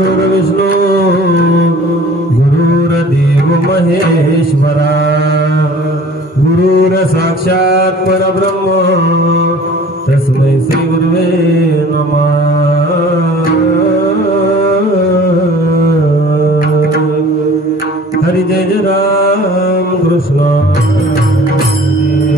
गुरु विष्णु गुरुर्देव महेश्वरा गुरुर साक्षात् परब्रह्म तस्मै श्री गुरुवे नमः। हरि जय जय राम कृष्ण हरि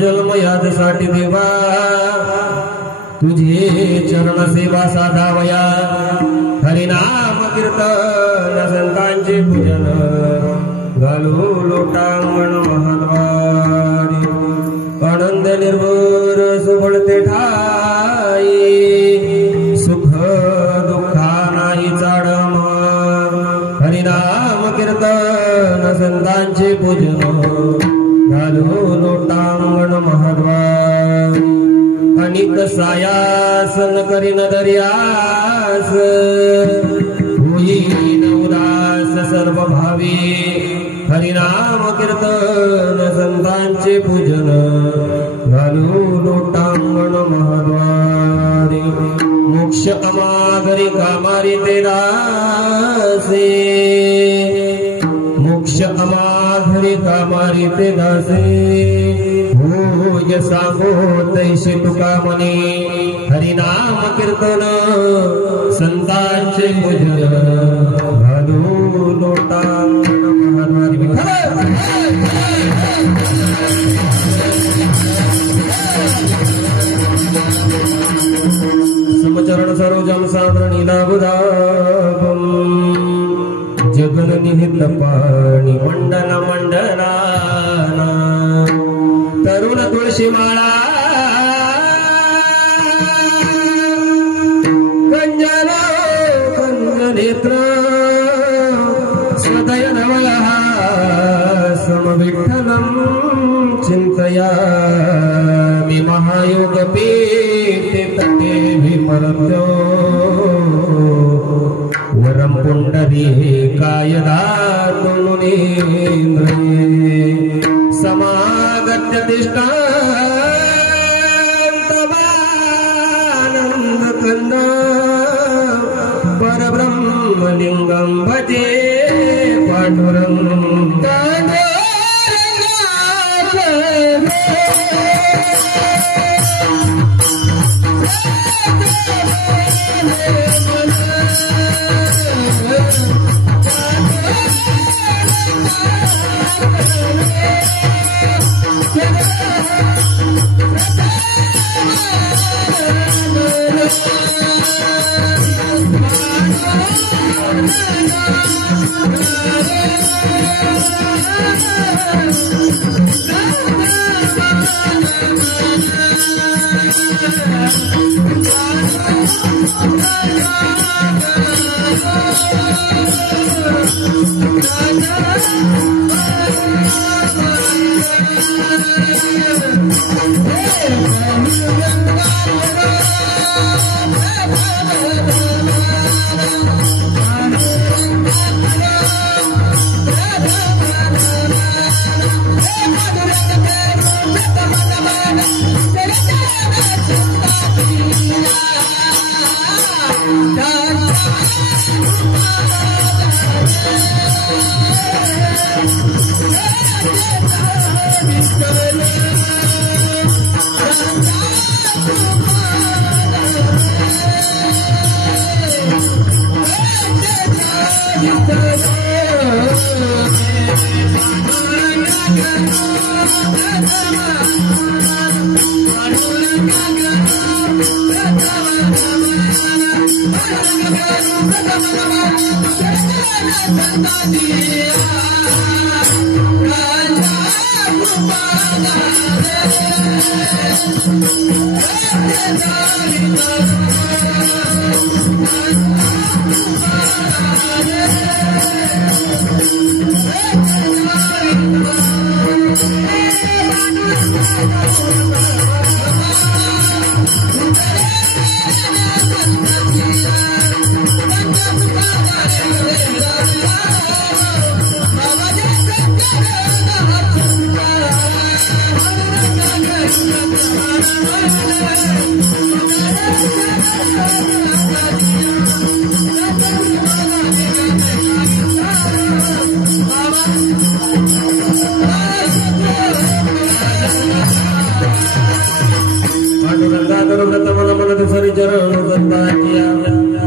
जन्म यादसाठी देवा तुझे चरण सेवा साधावया हरिनाम कीर्तन संतांचे पूजन घालू लोटांगण महाद्वारी आनंद निर्भर सुबळते ठाई सुख दुःखा नाही चाडम हरिनाम कीर्तन संतांचे पूजन घालू लोटांगण महाद्वारी अनिक सायासन करीन दर्यास होईन उदास सर्व भावी हरिनाम कीर्तन संतांचे पूजन घालू लोटांगण महाद्वारी मोक्ष अमागरी कामारी ते दासे मोक्ष अमागरी कामारी ते दासे होय सांगो तैसे तुका मने हरिनाम कीर्तन संतांचे पूजन घालू लोटांगण महाद्वारी समचरण सरोजम साधरणी लाभदाभम जगन निहित पाणी मंडन मंडलाना तरुण तुळशी माळा कंजन कंज नेत्र स्वदय नवया समविठ्ठलं चिंतया महायोग पीठे तटे विमलत्यो वरम पुंडरीकाय दातुमुनीन्द्रे समागत्य तिष्ठान्तमानन्दकन्द परब्रह्मलिङ्गं भजे पाण्डुरङ्गं Bye.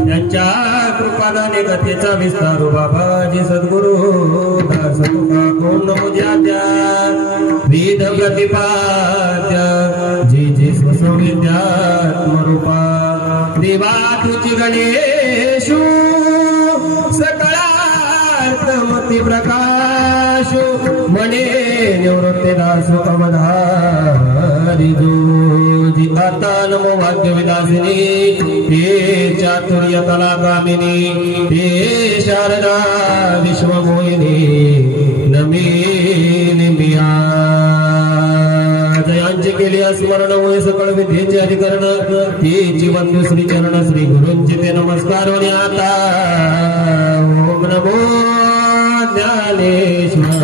त्यांच्या कृपादाने कथेचा विस्तारू बाबाजी सद्गुरु दास तुका ओम नमो ज्याद्या वेद प्रतिपाद्य जे जे स्वसंविद्यात्मरूपा देवा तुझी गणेशु सकळार्थमती प्रकाशु मणे निवृत्तिदासु अवधारी जोजी आता नमो वाक्य विदासिनी ते चातुर्य कलागामिनी ते शारदा विश्वमोहिनी नमी निमिया जयांचे केले स्मरण होय सकळ विद्येचे अधिकरण तेची वंदू श्री चरण श्री गुरूंचे ते नमस्कार होणे आता ओम नमो ज्ञानेश्वर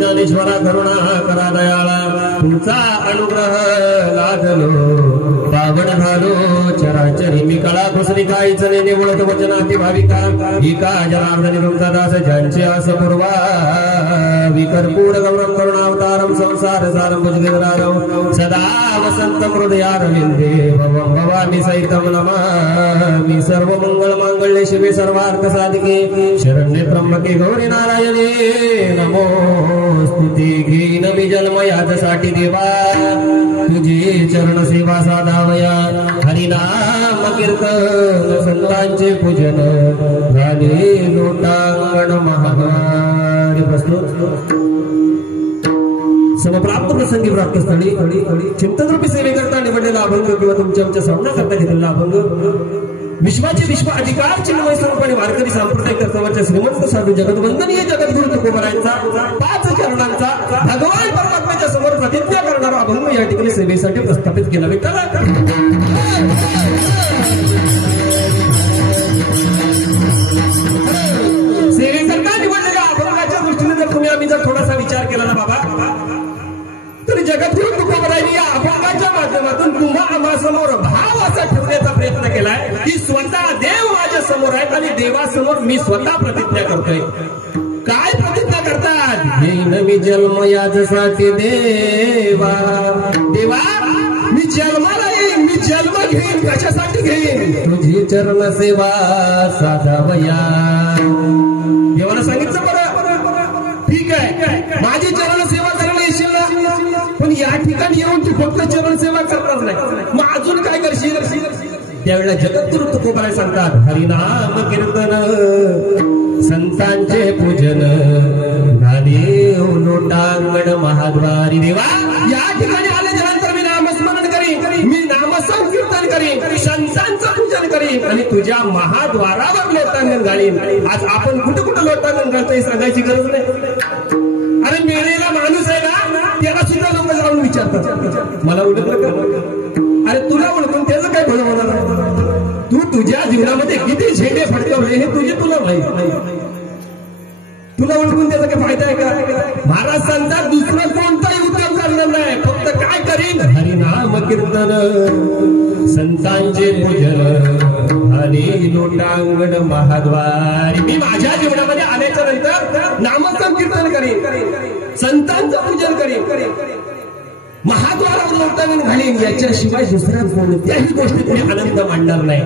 ज्ञानेश्वरा करुणा करा दयाळा तुमचा अनुग्रह लादलो पावन झालो चराचरी मी कळा कुसरी काहीच नाही निवडत वचनाती भाविका ही का जनार्दनी तुमचा दास ज्यांचे आस पूर्वा विकर्पूर गौरम करुणावतारम संसार सारम भुजगेंद्रारम सदा वसंत हृदयारविंदे भवं भवामी सहितं नमामि सर्व मंगल मांगल्ये शिवे सर्वार्थ साधिके शरण्ये त्र्यंबके गौरी नारायणे नमोस्तुते घेईन मी जन्म याच्यासाठी देवा तुझे चरण सेवा साधावया हरिनाम कीर्तन संतांचे पूजन झाले लोटांगण महागारी प्रस्तुत समप्राप्त प्रसंगी प्राप्त स्थळी चिंतनरूपी सेवेकरता निवडलेला अभंग किंवा तुमच्या आमच्या सामना करता घेतलेला अभंग विश्वाचे विश्व अधिकार चिन्मय स्वरूपाने वारकरी सांप्रदायिक कर्तव्याच्या श्रीमंत साधू जगद्वंदनीय जगद्गुरु तुकोबरायांचा 5 चरणांचा भगवान परमात्म्याच्या समोर प्रतिज्ञा करणारा अभंग या ठिकाणी सेवेसाठी प्रस्थापित केला विठ्ठला सेवेकरता निवडलेल्या अभंगाच्या दृष्टीने जर तुम्ही आम्ही जर थोडासा विचार केला ना बाबा तरी जगद्गुरु तुकोबरायांनी या अभंगाच्या माध्यमातून तुम्हा आम्हा समोर भाव असा ठेवण्याचा प्रयत्न केलाय की स्वतः देव माझ्या समोर आहेत आणि देवासमोर मी स्वतः प्रतिज्ञा करतोय. काय प्रतिज्ञा करतात? येईन मी जन्म याच्यासाठी देवा. देवा मी जन्माला येईन, मी जन्म घेईन. कशासाठी घेईन? तुझी चरण सेवा साधावया. देवाला सांगितलं बरं, ठीक आहे माझी चरण सेवा करायला येशील ना, पण या ठिकाणी येऊन तू फक्त चरण सेवा करणार नाही, मग अजून काय करशील? त्यावेळेला जगद्गुरु तुकोबाराय सांगतात, हरिनाम कीर्तन संतांचे पूजन झाले लोटांगण महाद्वारी. देवा या ठिकाणी आल्याच्यानंतर मी नामस्मरण करीन, मी नामसंकीर्तन करीन, संतांचं पूजन करीन आणि तुझ्या महाद्वारावर लोटांगण घालीन. आज आपण कुठं कुठं लोटांगण घालतोय सांगायची गरज नाही. अरे मेलेला माणूस आहे ना, त्याला सुद्धा लोक जाऊन विचारतात मला ओळखलं का? अरे तुला ओळखून त्याचं काय भलं होणार आहे? तू तुझ्या जीवनामध्ये किती झेंडे फडकवले हे तुझे तुला माहित. तुला ओळखून त्याचा काय फायदा आहे का? महाराज सांगतात दुसरा कोणताही उद्योग करणार नाही, फक्त काय करीन? हरिनाम कीर्तन संतांचे पूजन आणि लोटांगण महाद्वारी. मी माझ्या जीवनामध्ये आल्याच्या नंतर नामसंकीर्तन करीन, संतांचं पूजन करीन, महाद्वारावर लोटांगण घालीन. याच्याशिवाय दुसऱ्या कोणत्याही गोष्टीत मी आनंद मांडणार नाही.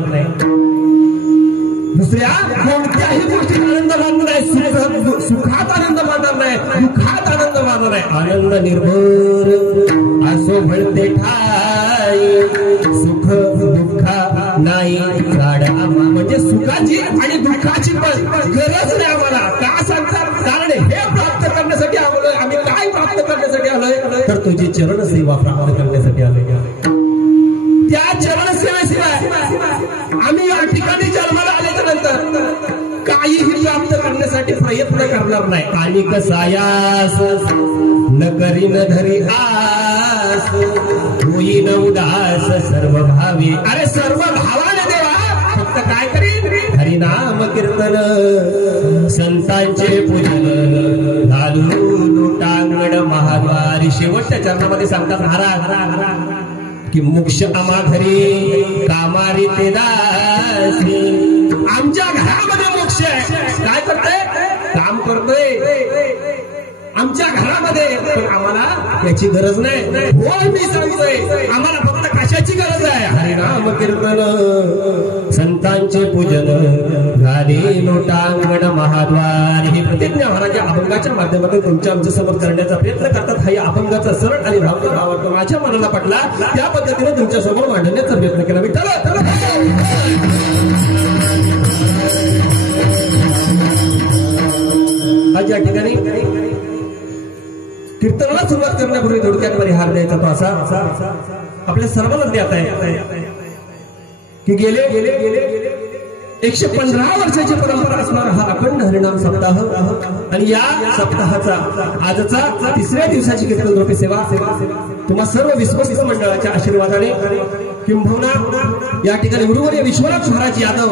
दुसऱ्या कोणत्याही गोष्टीत आनंद मानणार नाही, सुखात आनंद मानणार नाही, दुःखात आनंद मानणार नाही. आनंद निर्भर असो भळते ठाई, सुख दुःखा नाही काढा. म्हणजे सुखाची आणि दुःखाची पण गरज नाही आम्हाला. का सांगतात? कारण हे प्राप्त करण्यासाठी आलोय. आम्ही काय प्राप्त करण्यासाठी आलोय? तर तुझी चरण सेवा प्राप्त करण्यासाठी आलोय. त्या चरण सेवेशिवाय आम्ही या ठिकाणी जन्माला आल्याच्या नंतर काहीही प्राप्त करण्यासाठी प्रयत्न करणार नाही. आणि कसायास न करीन धरी आस, होईन उदास सर्व भावी. अरे सर्व भावाने देवा फक्त काय करीन? हरिनाम कीर्तन संतांचे पूजन घालू लोटांगण महाद्वारी. शेवटच्या चरणामध्ये सांगतात महाराज की मोक्ष आमाघरी कामारी ते दासी. आमच्या घरामध्ये मोक्ष आहे. काय करतोय? काम करतोय आमच्या घरामध्ये, पण आम्हाला त्याची गरज नाही. हो मी सांगतोय आम्हाला फक्त कशाची गरज आहे? हरिनाम कीर्तन संतांचे पूजन झाले लोटांगण महाद्वार. ही प्रतिज्ञा महाराज अभंगाच्या माध्यमातून तुमच्या आमच्या समोर करण्याचा प्रयत्न करतात. हा या अभंगाचा सरळ आणि भावना भावार्थ माझ्या मनाला पटला, त्या पद्धतीने तुमच्या समोर मांडण्याचा प्रयत्न केला. मी आज या ठिकाणी कीर्तनाला सुरुवात करण्यापूर्वी थोडक्यात परिहार द्यायचा तो असा आपल्या सर्वांना देत आहे की गेले 115 वर्षाची परंपरा असणारा हा अखंड हरिनाम सप्ताह आणि या सप्ताहाचा आजचा तिसऱ्या दिवसाची कीर्तन रूपी सेवा तुम्हा सर्व विश्वस्त मंडळाच्या आशीर्वादाने किंबहुना या ठिकाणी गुरुवर्य विश्वनाथ महाराज यादव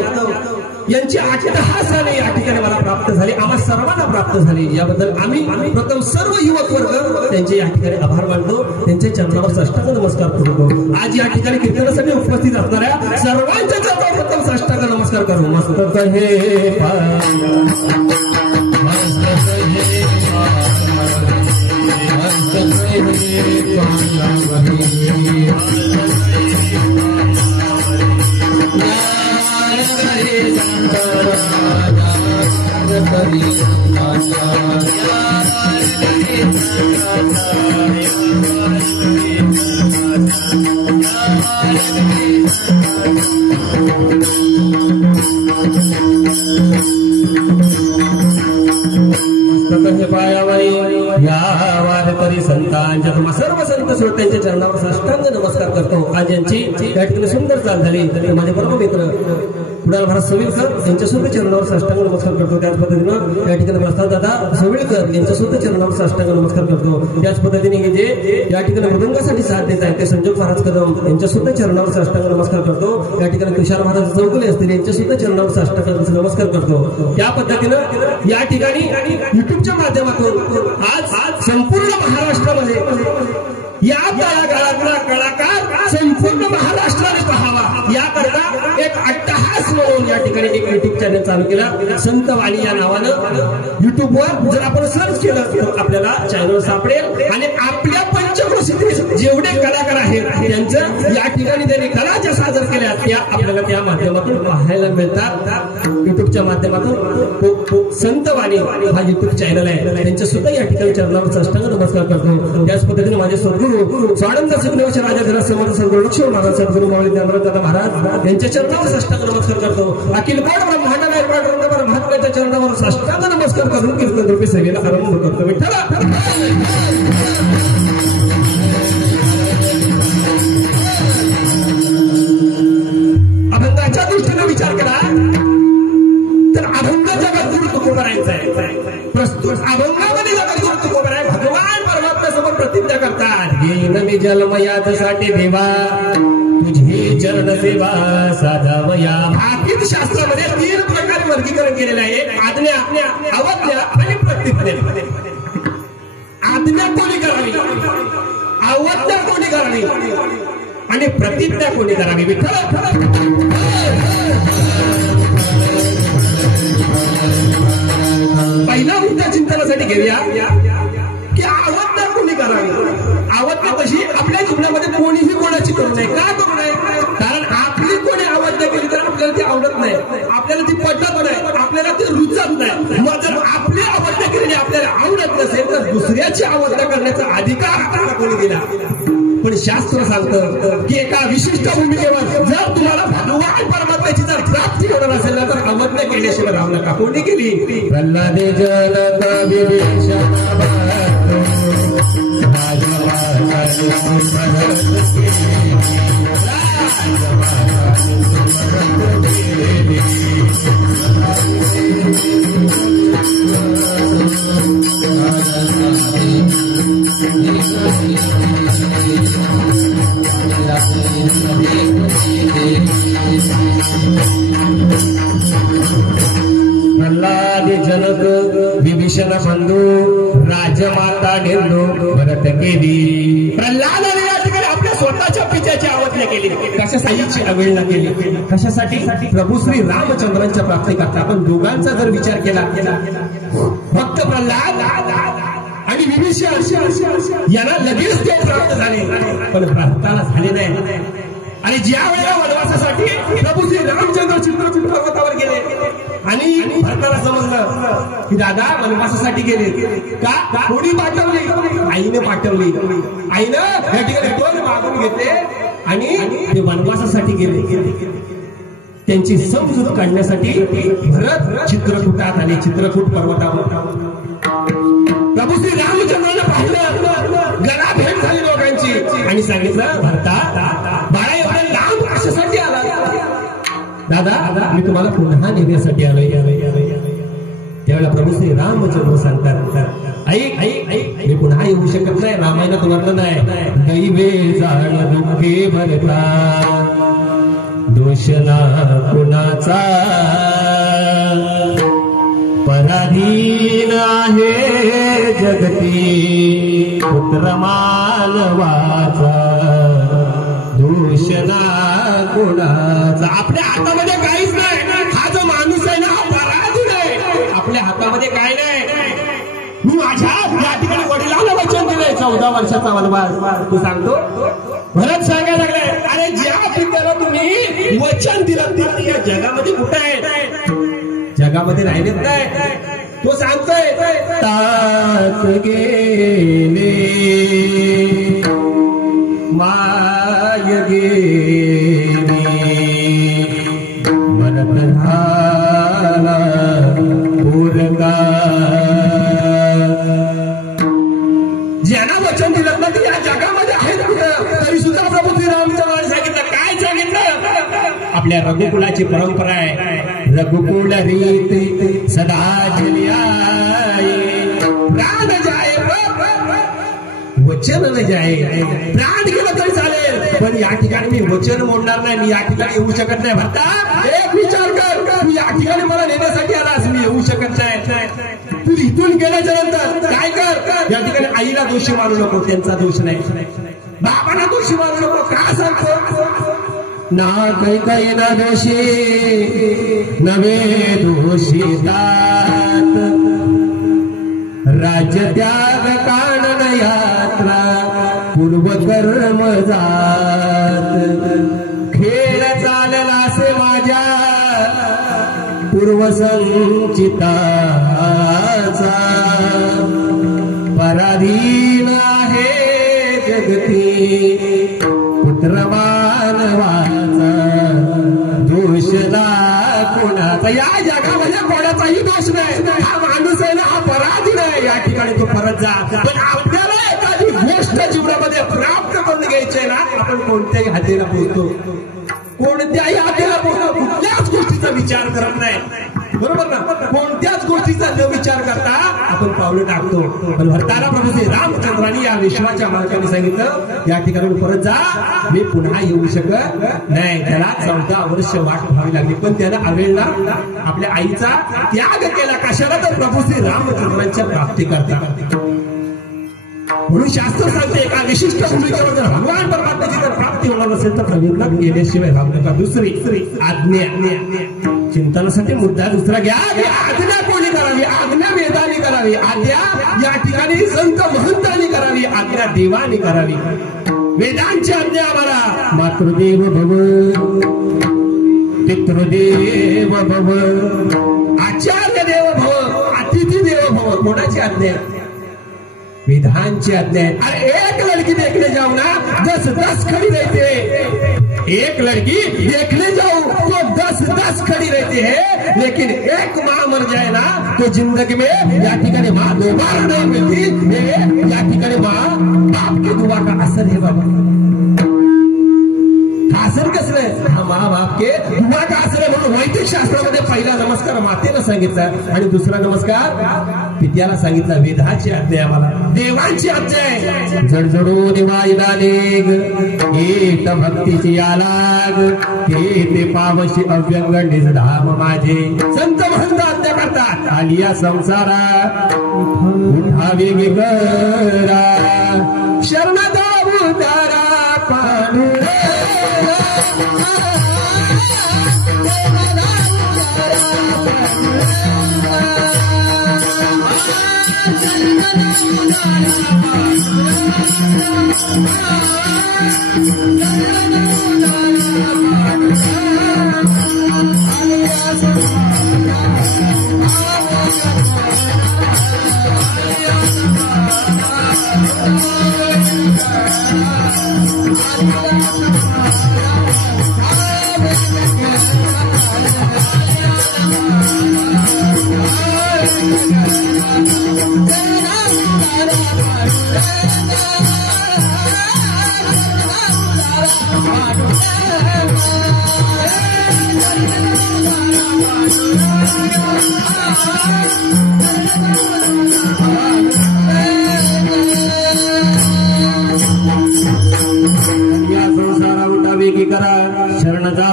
यांची 8 साले या ठिकाणी मला प्राप्त झाली, आम्हा सर्वांना प्राप्त झाली. याबद्दल आम्ही प्रथम सर्व युवक वर्ग त्यांचे या ठिकाणी आभार मानतो, त्यांच्या चरणावर साष्टांग नमस्कार करतो. आज या ठिकाणी कीर्तनासाठी उपस्थित असणाऱ्या सर्वांच्या चरणावर प्रथम साष्टांग नमस्कार करू. मस्तक हे या वारकरी संतांच्या तुम्हा सर्व संत श्रोत्यांच्या चरणावर साष्टांग नमस्कार करतो. आज यांची या ठिकाणी सुंदर चाल झाली. तर माझे परम मित्र कुणाल महाराज सोविलकर यांच्या सुद्धा चरणावर साष्टांग नमस्कार करतो. त्याच पद्धतीनं या ठिकाणी प्रस्ताव दादा सोविलकर यांच्या सुद्धा चरणावर साष्टांग नमस्कार करतो. त्याच पद्धतीने जे या ठिकाणी मृदंगासाठी साथ देत आहेत ते संजोग महाराज कदम यांच्या सुद्धा चरणावर साष्टांग नमस्कार करतो. या ठिकाणी तुषार महाराज चौगुले असतील यांच्या सुद्धा चरणावर साष्टांग नमस्कार करतो. त्या पद्धतीनं या ठिकाणी युट्यूबच्या माध्यमातून आज संपूर्ण महाराष्ट्रामध्ये या तळागाळातला कलाकार संपूर्ण महाराष्ट्राने पाहावा याकरता एक अट्टहास म्हणून या ठिकाणी एक युट्यूब चॅनल चालू केला संत वाणी या नावानं। युट्यूबवर जर आपण सर्च केलं तर आपल्याला चॅनल सापडेल आणि आपल्या पंचक्रोशीतील जेवढे कलाकार आहेत त्यांचं या ठिकाणी त्यांनी कला ज्या सादर केल्या त्या आपल्याला त्या माध्यमातून पाहायला मिळतात। युट्यूबच्या माध्यमातून संत वाणी हा युट्यूब चॅनल आहे, त्यांच्या सुद्धा या ठिकाणी चरणावर साष्टांग नमस्कार करतो। त्याच पद्धतीने माझे सद्गुरू स्वानंद सुखदेव राजा धरा समर्थ सद्गुरू लक्ष्मण महाराज सद्गुरू माऊली ज्ञानराज दादा महाराज यांच्या चरणावर साष्टांग नमस्कार करतो। अखिल कोट ब्रह्मांड नायक महात्म्याच्या चरणावर साष्टांग नमस्कार करून कीर्तन रूपी सेवेला आरंभ करतो। विठ्ठल अभंगाच्या दृष्टीने विचार करा तर अभंग जगत गुरु तुकोबरायचा आहे। प्रस्तुत अभंगामध्ये जगत गुरु तुकोबर आहे। भगवान परमात्म्यासमोर प्रतिज्ञा करतात येईन मी जन्म यासाठी देवा तुझी चरण सेवा साधावया। भागीत शास्त्रामध्ये 3 प्रकारे वर्गीकरण केलेले आहे, आज्ञा, अवज्ञा आणि प्रतिज्ञा। आज्ञा कोणी करावी, अवज्ञा कोणी करावी आणि प्रतिज्ञा कोणी करावी। विठ्ठल पहिला मुद्दा चिंतनासाठी घेऊया की अवज्ञा कोणी करावी। अवज्ञा कशी आपल्या जीवनामध्ये कोणीही कोणाची करू नये। का करू नये? कारण आपली कोणी अवज्ञा केली तर आपल्याला ती आवडत नाही, आपल्याला ती पटत नाही, आपल्याला ती रुचत नाही। मग जर आपली अवज्ञा केलेली आपल्याला आवडत नसेल तर दुसऱ्याची अवज्ञा करण्याचा अधिकार आपल्याला कोणी दिला? पण शास्त्र सांगतं की एका विशिष्ट भूमिकेवर जर तुम्हाला भगवान परमात्म्याची जर प्राप्ती होणार असेल ना तर अवज्ञा केल्याशिवाय राहू नका। कोणी केली? प्रल्हादे जनता विभीषण प्रल्हाद जनक विभीषण बंधू राजमाता निर्णू भरत केली। प्रल्हादाने या ठिकाणी आपल्या स्वतःच्या पित्याची अवज्ञा केली, कशासाठी अवहेलना केली? कशासाठी? प्रभू श्री रामचंद्रांच्या प्राप्तीकरता। आपण दोघांचा जर विचार केला फक्त प्रल्हाद आणि विभीषण यांना लगेच ते प्राप्त झाले पण भरताला झाले नाही। आणि ज्या वेळेला वनवासासाठी प्रभू श्री रामचंद्र चित्रकूट पर्वतावर गेले आणि भरताला समजलं की दादा वनवासासाठी गेले का? कोणी पाठवली? आईने पाठवली। आईनं या ठिकाणी 2 मागून घेतले आणि ते वनवासासाठी गेले। त्यांची समजूत काढण्यासाठी भरत चित्रकूटात आले, चित्रकूट पर्वतावर। प्रभू श्री रामचंद्रांना पाहिलं, गळा भेट झाली लोकांची आणि सांगितलं भरता बाळा एवढ्या लांब कशासाठी आला? दादा मी तुम्हाला पुन्हा नेण्यासाठी आलोय। त्यावेळेला प्रभू श्री रामचंद्र सांगतात ऐक ऐक ऐक मी पुन्हा येऊ शकत नाही। रामायणात वर्णन आहे दैवे जाण दुःखे भरता दोषना कुणाचा पराधीन आहे जगती पुत्र मानवाचा दूषणा कुणाचा। आपल्या हातामध्ये काहीच नाही, हा जो माणूस आहे ना हा पराधीन आहे। आपल्या हातामध्ये काय नाही। मी माझ्या या ठिकाणी वडिलांना वचन दिलंय 14 वर्षाचा वनवास। तू सांगतो भरत सांगायला लागलाय अरे ज्या पित्याला तुम्ही वचन दिलं या जगामध्ये कुठे आहे? जगामध्ये राहिलेच नाही। तो सांगतोय तात गेले माय गेली भरत झाला पूरका। ज्यांना वचन दिलं ना ते या जगामध्ये आहेत कुठं? तरी सुद्धा प्रभू श्री रामचंद्रांनी सांगितलं काय सांगितलं? आपल्या रघुकुलाची परंपरा आहे, रघुकुल रीत सदा चली आए प्राण जाए वचन न जाए। प्राण गेलं तरी चालेल पण या ठिकाणी मी वचन मोडणार नाही, मी या ठिकाणी येऊ शकत नाही। भरता एक विचार कर, तू या ठिकाणी मला नेण्यासाठी आलास, मी येऊ शकत नाही। तू इथून गेल्याच्या नंतर काय कर? या ठिकाणी आईला दोषी मानू नको, त्यांचा दोष नाही। बाबांना दोषी मानू नको। का सांगतो? ना काही ना दोषी नवे दोषितात राज्य त्याग कानन यात्रा पूर्वकर्म जात खेळ चाललासे माझ्या पूर्वसंचिताचा पराधीन आहे जगती पुत्र मानवाचा दोषला कोणाचा या जगामध्ये कोणाचाही दोष नाही हा माणूस आहे ना हा पराधीन आहे या ठिकाणी तो परत जा पण आपल्याला एखादी गोष्ट जीवनामध्ये प्राप्त करून घ्यायची आहे ना आपण कोणत्याही हातीला पोहोचतो कोणत्याही हातीला पोहोचतो कुठल्याच गोष्टीचा विचार करत नाही बरोबर ना कोणत्याच गोष्टीचा न विचार करता आपण पावलं टाकतो पण भरताना प्रभू श्री रामचंद्रांनी या विश्वाच्या मालकाने सांगितलं या ठिकाणी परत जा मी पुन्हा येऊ शकत नाही त्याला 14 वर्ष वाट पाहावी लागली पण त्याला आवेळला आपल्या आईचा त्याग केला कशाला तर प्रभू श्री रामचंद्रांच्या प्राप्ती करता म्हणून शास्त्र सांगते एका विशिष्ट भूमिकेवर जर भगवान परमात्म्याची जर प्राप्ती होणार नसेल तर प्रवीण गेल्याशिवाय राहू नका दुसरी आज्ञा चिंतनासाठी मुद्दा दुसरा घ्या आज्ञा कोणी करावी आज्ञा वेदाने करावी आज्ञा या ठिकाणी संत महंतांनी करावी आज्ञा देवाने करावी वेदांची आज्ञा आम्हाला मातृदेव भव पितृदेव भव आचार्य देव भव अतिथी देव भव कोणाची आज्ञा विधान आज्ञा है अरे एक लड़की देखने जाओ ना 10 खड़ी रहती है एक लड़की देखने जाओ तो 10 खड़ी रहती है लेकिन एक माँ मर जाए ना तो जिंदगी में या ठिकाणी माँ दोबारा नहीं मिलती या ठिकाणी माँ बाप की दुआ का असर है बाबा असर कसलं हा माँ बाप के दुआ का असर है म्हणून वैदिक शास्त्रामध्ये पहिला नमस्कार मातेला सांगितला आणि दुसरा नमस्कार पित्याला सांगितला वेदाची आज्ञा आम्हाला देवांची आज्ञा आहे जडजडून वाईला लेग येत भक्तीची आलाग ते पावशी अव्यंग निज धाम माझे संत महंत आज्ञा करतात आलिया संसारा उठावे गिगरा शरणदा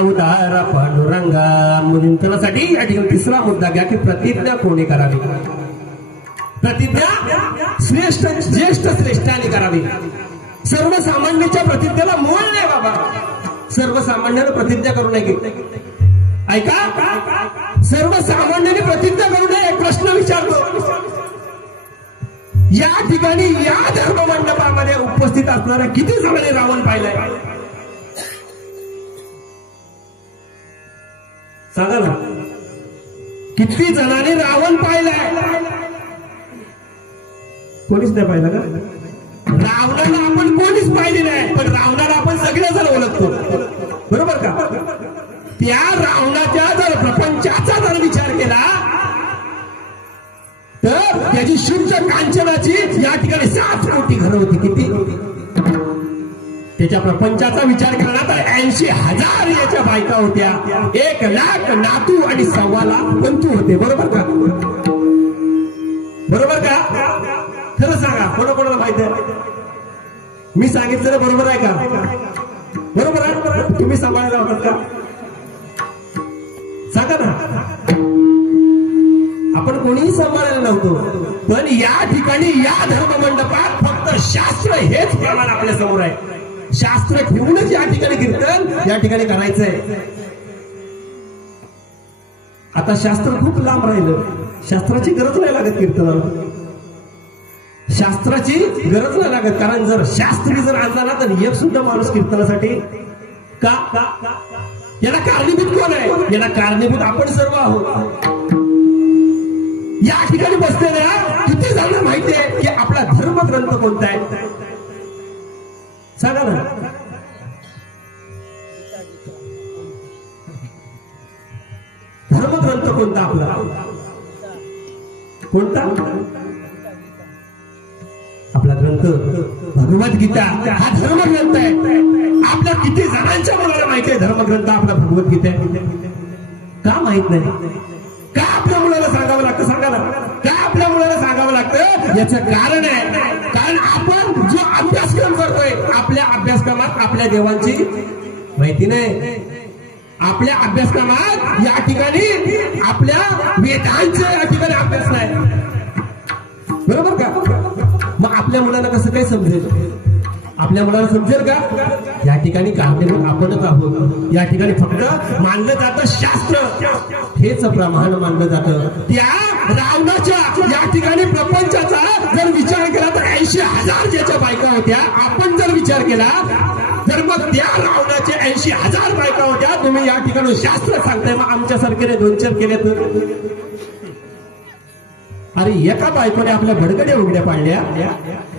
उतारा पांडुरंगा मुलींसाठी या ठिकाणी तिसरा मुद्दा घ्या की प्रतिज्ञा कोणी करावी प्रतिज्ञा ज्येष्ठ श्रेष्ठाने करावी सर्वसामान्याच्या प्रतिज्ञेला मोल नाही बाबा सर्वसामान्याने प्रतिज्ञा करू नये ऐका सर्वसामान्याने प्रतिज्ञा करू नये प्रश्न विचारतो या ठिकाणी या धर्ममंडपामध्ये उपस्थित असणाऱ्या किती जणांनी रावण पाहिलाय सांगा ना किती जणांनी रावण पाहिलाय कोणीच नाही पाहिलं का रावणाला आपण कोणीच पाहिले नाही पण रावणाला आपण सगळेजण ओळखतो बरोबर का त्या रावणाच्या जर प्रपंचाचा जर विचार केला तर त्याची शुद्ध कांचनाची या ठिकाणी 7 कोटी घरं होती किती त्याच्या प्रपंचाचा विचार केला तर 80,000 याच्या बायका होत्या 1 लाख नातू आणि 1.25 लाख बंधू होते बरोबर का खरं सांगा कोणाकोणाला माहिती आहे मी सांगितलं बरोबर आहे का बरोबर आहे तुम्ही सांभाळायला होतात का सांगा ना आपण कोणीही सांभाळायला नव्हतो पण या ठिकाणी या धर्ममंडपात फक्त शास्त्र हेच प्रमाण आपल्या समोर आहे शास्त्र ठेवूनच या ठिकाणी कीर्तन या ठिकाणी करायचंय. आता शास्त्र खूप लांब राहिलं, शास्त्राची गरज नाही लागत कीर्तनाला, शास्त्राची गरज नाही लागत. कारण जर शास्त्री जर आणला ना तर एक सुद्धा माणूस कीर्तनासाठी का याला कारणीभूत कोण आहे? याला कारणीभूत आपण सर्व आहोत. या ठिकाणी बसलेल्या किती जणांना माहिती आहे की आपला धर्मग्रंथ कोणता आहे? सांगा ना. धर्मग्रंथ कोणता आपला? कोणता आपला ग्रंथ? भगवद्गीता हा धर्मग्रंथ आहे. आपल्या किती जणांच्या मुलाला माहिती आहे धर्मग्रंथ आपला भगवद्गीता आहे? का माहित नाही? का आपल्या मुलाला सांगावं लागतं? सांगा ना. का आपल्या मुलाला सांगावं लागतं? याचं कारण आहे, कारण आपण जो अभ्यासक्रम करतोय आपल्या अभ्यासक्रमात आपल्या देवांची माहिती नाही. आपल्या अभ्यासक्रमात या ठिकाणी आपल्या वेदांचे या ठिकाणी अभ्यास नाही. बरोबर का? मग आपल्या मुलाला कसं काय समजेल? आपल्या मुलाला समजेल का? या ठिकाणी कारणीभूत आपणच आहोत. या ठिकाणी फक्त मानलं जातं शास्त्र हेच प्रमाण मानलं जातं. त्या रावणाच्या या ठिकाणी प्रपंचाचा जर विचार केला तर 80,000 ज्याच्या बायका होत्या. आपण जर विचार केला तर मग त्या रावणाचे 80,000 बायका होत्या. तुम्ही या ठिकाणी शास्त्र सांगताय, मग आमच्यासारखे 2-4 केले तर? अरे एका बायकोने आपल्या भडगड्या उघड्या पाडल्या,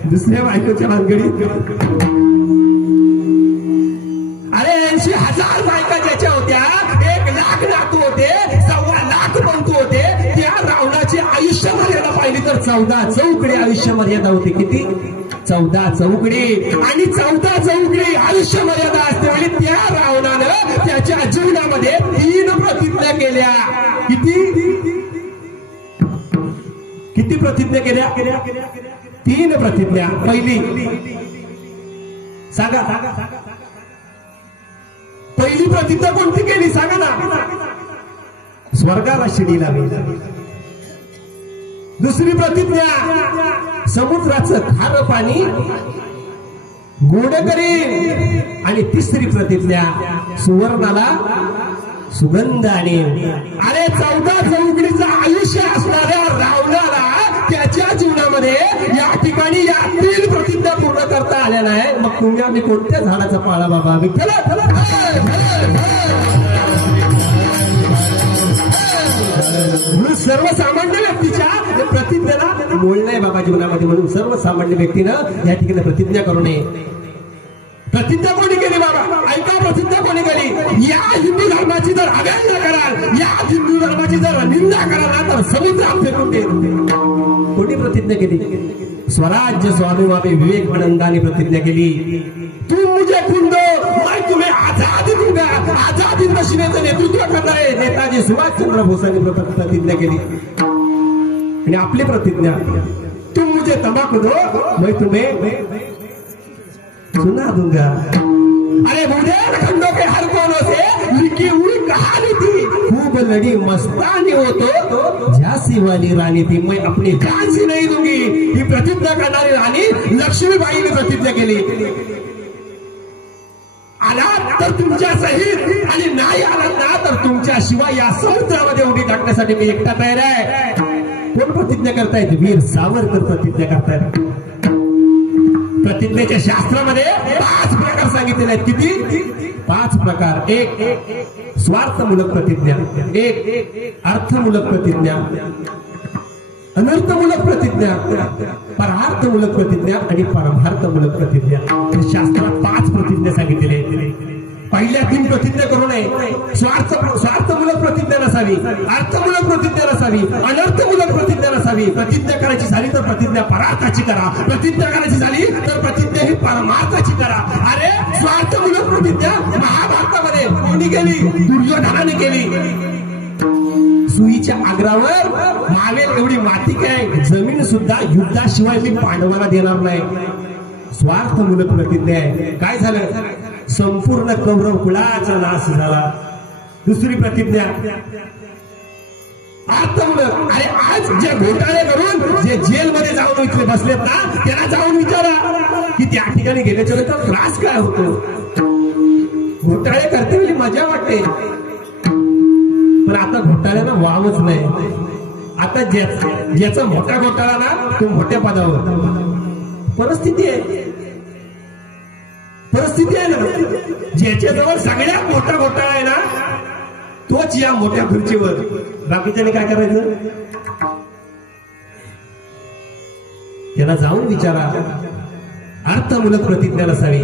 दुसऱ्या बायकोच्या भानगडीत. अरे 80,000 बायका ज्याच्या होत्या, 1,00,000 नातू होते, 1,25,000 पंतू होते. त्या रावणाची आयुष्य मर्यादा पाहिली तर 14 चौकडे आयुष्य मर्यादा होती. किती? 14 चौकडे. आणि 14 चौकडे आयुष्य मर्यादा असते. त्या रावणानं त्याच्या जीवनामध्ये 3 प्रतिज्ञा केल्या. किती प्रतिज्ञा केल्या? 3 प्रतिज्ञा. पहिली सांगा. पहिली प्रतिज्ञा कोणती केली? सांगा ना. स्वर्गाला शिडी लावी. दुसरी प्रतिज्ञा समुद्राचं खारं पाणी गोड करेल. आणि तिसरी प्रतिज्ञा सुवर्णाला सुगंध आणि. अरे 14 चौकडीचं आयुष्य असणाऱ्या रावणाला त्याच्या जीवनामध्ये या ठिकाणी या 3 प्रतिज्ञा पूर्ण करता आल्या नाही. मग तुम्ही आम्ही कोणत्या झाडाचा पाळा बाबा? म्हणून सर्वसामान्य व्यक्तीच्या प्रतिज्ञेला मोल नाही बाबा जीवनामध्ये. म्हणून सर्वसामान्य व्यक्तीनं या ठिकाणी प्रतिज्ञा करू नये. प्रतिज्ञा कोणी केली बाबा? ऐका, प्रतिज्ञा कोणी केली? या हिंदू धर्माची जर अवहेलना कराल, या हिंदू धर्माची जर निंदा कराल तर समुद्रात फेकून देईल. कोणी प्रतिज्ञा केली? स्वराज्य स्वामी स्वामी विवेकानंदांनी प्रतिज्ञा केली. तू मुझे खून दो, मैं तुम्हें आजादी दूंगा. आजादी नशिनेचं नेतृत्व करणारे नेताजी सुभाषचंद्र बोसांनी प्रतिज्ञा केली. आणि आपली प्रतिज्ञा, तू मुझे तंबाखू दो, मैं तुम्हें सुना दूंगा. अरे बुंदेलखंडों के हर कोनों से लिखी हुई कहानी थी. खूब लड़ी मस्तानी हो तो झांसी वाली रानी थी, मैं अपनी जान से नहीं दूंगी. ही प्रतिज्ञा करणारी राणी लक्ष्मीबाईंनी प्रतिज्ञा केली. आलात तर तुमच्या सहित, आणि नाही आलात ना तर तुमच्या शिवाय या समुद्रामध्ये उडी टाकण्यासाठी मी एकटा तयार आहे. कोण प्रतिज्ञा करतायत? वीर सावरकर प्रतिज्ञा करतायत. प्रतिज्ञेच्या शास्त्रामध्ये 5 प्रकार सांगितलेले आहेत. किती? 5 प्रकार. 1 स्वार्थमूलक प्रतिज्ञा, 1 अर्थमूलक प्रतिज्ञा, अनर्थमूलक प्रतिज्ञा, परार्थमूलक प्रतिज्ञा आणि परमार्थमूलक प्रतिज्ञा. शास्त्रात 5 प्रतिज्ञा सांगितलेल्या आहेत. पहिल्या 3 प्रतिज्ञा करू नये. स्वार्थमूलक प्रतिज्ञा नसावी, अर्थमूलक प्रतिज्ञा नसावी, अनर्थमूलक प्रतिज्ञा नसावी. प्रतिज्ञा करायची झाली तर प्रतिज्ञा परार्थाची करा. प्रतिज्ञा करायची झाली तर प्रतिज्ञा ही परमार्थाची करा. अरे स्वार्थमूलक प्रतिज्ञा महाभारतामध्ये कोणी केली? दुर्योधनाने केली. सुईच्या आग्रावर मावेल एवढी माती काय, जमीन सुद्धा युद्धाशिवाय मी पांडवाला देणार नाही. स्वार्थमूलक प्रतिज्ञा आहे. काय झालं? संपूर्ण कौरव कुळाचा नाश झाला. दुसरी प्रतिज्ञा अर्थमूलक. अरे आज जे घोटाळे करून जे जेलमध्ये जाऊन इथे बसलेत ना, त्यांना जाऊन विचारा की त्या ठिकाणी गेल्याच्या नंतर त्रास काय होतो. घोटाळे करते वेळी मजा वाटते, पण आता घोटाळ्याला वावच नाही. आता ज्याचा मोठा घोटाळा ना तो मोठ्या पदावर. परिस्थिती आहे ना, ज्याच्याजवळ सगळ्यात मोठा घोटाळा आहे ना तोच या मोठ्या खुर्चीवर. बाकीच्याने काय करायचं, त्याला जाऊन विचारा. अर्थमूलक प्रतिज्ञा नसावी,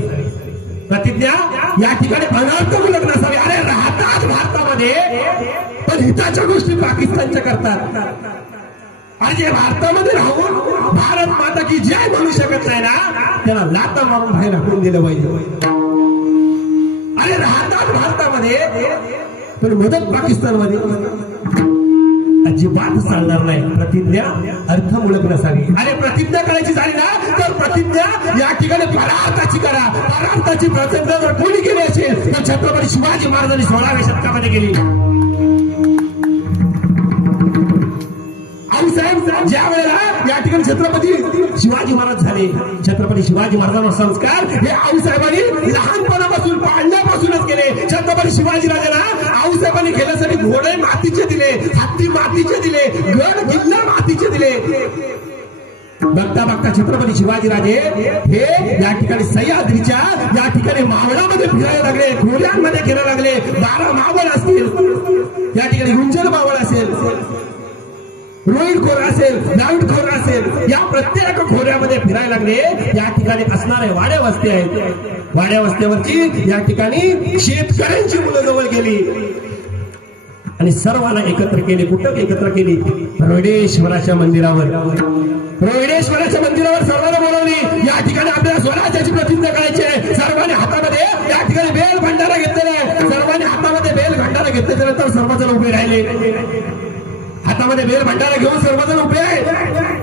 प्रतिज्ञा या ठिकाणी अनर्थमूलक नसावी. अरे राहतात भारतामध्ये पण हिताच्या गोष्टी पाकिस्तानच्या करतात. आणि जे भारतामध्ये राहून भारत माता की जय म्हणू शकत नाही ना त्याला लाथा मारून बाहेर हाकून दिलं पाहिजे. अरे राहतात भारतामध्ये पण मदत पाकिस्तानमध्ये अजिबात चालणार नाही. प्रतिज्ञा अर्थमूलक नसावी. अरे प्रतिज्ञा करायची झाली ना तर प्रतिज्ञा या ठिकाणी परार्थाची करा. परार्थाची प्रतिज्ञा जर कोणी केली असेल तर छत्रपती शिवाजी महाराजांनी 16व्या शतकामध्ये केली. आऊसाहेब ज्या वेळेला या ठिकाणी छत्रपती शिवाजी महाराज झाले, छत्रपती शिवाजी महाराजांवर संस्कार हे आऊसाहेबांनी लहानपणापासून पाळण्यापासूनच केले. छत्रपती शिवाजी राजांना आऊसाहेबांनी खेळण्यासाठी घोडे मातीचे दिले, हत्ती मातीचे दिले, गड किल्ला मातीचे दिले. बघता बघता छत्रपती शिवाजीराजे हे या ठिकाणी सह्याद्रीच्या या ठिकाणी मावळामध्ये फिरायला लागले, खोऱ्यांमध्ये फिरायला लागले. 12 मावळ असतील, या ठिकाणी गुंजल मावळ असेल, रोहित खोरा असेल, द्राविड खोरा असेल, या प्रत्येक खोऱ्यामध्ये फिरायला लागले. या ठिकाणी असणारे वाड्या वस्ती आहेत, वाड्या वस्त्यावरची या ठिकाणी शेतकऱ्यांची मुलं जवळ गेली आणि सर्वांना एकत्र केले. कुठं एकत्र केली, रोहिडेश्वराच्या मंदिरावर. रोहिडेश्वराच्या मंदिरावर सर्वांना बोलवली. या ठिकाणी आपल्याला स्वराज्याची प्रतिज्ञा करायची आहे. सर्वांनी हातामध्ये या ठिकाणी बेल भंडारा घेतलेला आहे. सर्वांनी हातामध्ये बेल भंडारा घेतल्यानंतर सर्वजण उभे राहिले. हातामध्ये बेल भंडारा घेऊन सर्वजण उभे आहेत.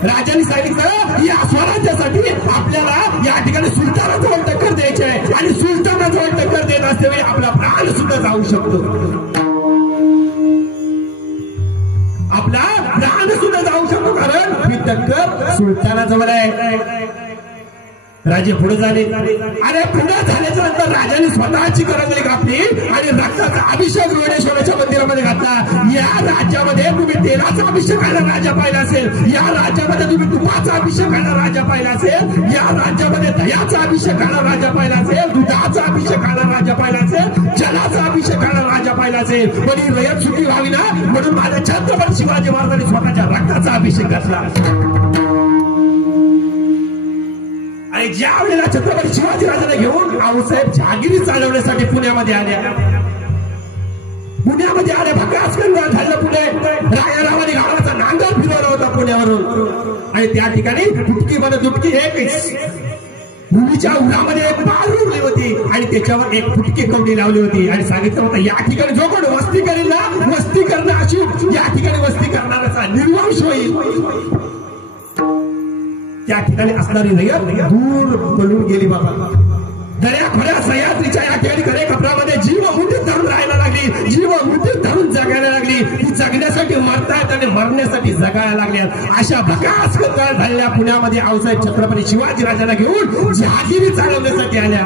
राजांनी सांगितलं या स्वराज्यासाठी आपल्याला या ठिकाणी सुलतानाजवळ टक्कर द्यायची आहे आणि सुलतानाजवळ टक्कर देत असतेवेळी आपला प्राण सुद्धा जाऊ शकतो. आपला प्राण सुद्धा जाऊ शकतो, कारण ही टक्कर सुलतानाजवळ आहे. राजे पुढे झाले. अरे पुढे झाल्याच्या नंतर राजाने स्वतःची करंगळी कापली आणि रक्ताचा अभिषेक रोहिडेश्वराच्या मंदिरामध्ये घातला. या राज्यामध्ये तुम्ही तेलाचा अभिषेक करणारा राजा पाहिला असेल, या राज्यामध्ये तुम्ही तुपाचा अभिषेक करणारा राजा पाहिला असेल, या राज्यामध्ये दह्याचा अभिषेक करणारा राजा पाहिला असेल, दुधाचा अभिषेक करणारा राजा पाहिला असेल, जलाचा अभिषेक करणारा राजा पाहिला असेल. पण ही रयत सुखी व्हावी ना म्हणून माझ्या छत्रपती शिवाजी महाराजांनी स्वतःच्या रक्ताचा अभिषेक घातला. आणि ज्या वेळेला छत्रपती शिवाजी राजांना घेऊन आऊसाहेब जहागिरी चालवण्यासाठी पुण्यामध्ये आल्या, भकास झालं. पुणे रायारावाने गावाचा नांगर फिरवला होता पुण्यावरून आणि त्या ठिकाणी फुटकीमध्ये दुटकी एक भूमीच्या उरामध्ये एक पाल रोवली होती आणि त्याच्यावर एक फुटकी कवडी लावली होती आणि सांगितलं होतं या ठिकाणी जो कोण वस्ती करेल ना, वस्ती करणं अशी या ठिकाणी वस्ती करणाऱ्याचा निर्वंश होईल. त्या ठिकाणी असणारी रयत दूर पळून गेली. बाबा दर्या खोऱ्या सह्याद्रीच्या या ठिकाणी खरे कपड्यामध्ये जीव मुठीत धरून राहायला लागली, जीव मुठीत धरून जगायला लागली. ती जगण्यासाठी मरतायत आणि मरण्यासाठी जगायला लागल्यात. अशा भकास झालेल्या पुण्यामध्ये आऊसाहेब छत्रपती शिवाजी राजांना घेऊन जहागिरी चालवण्यासाठी आल्या.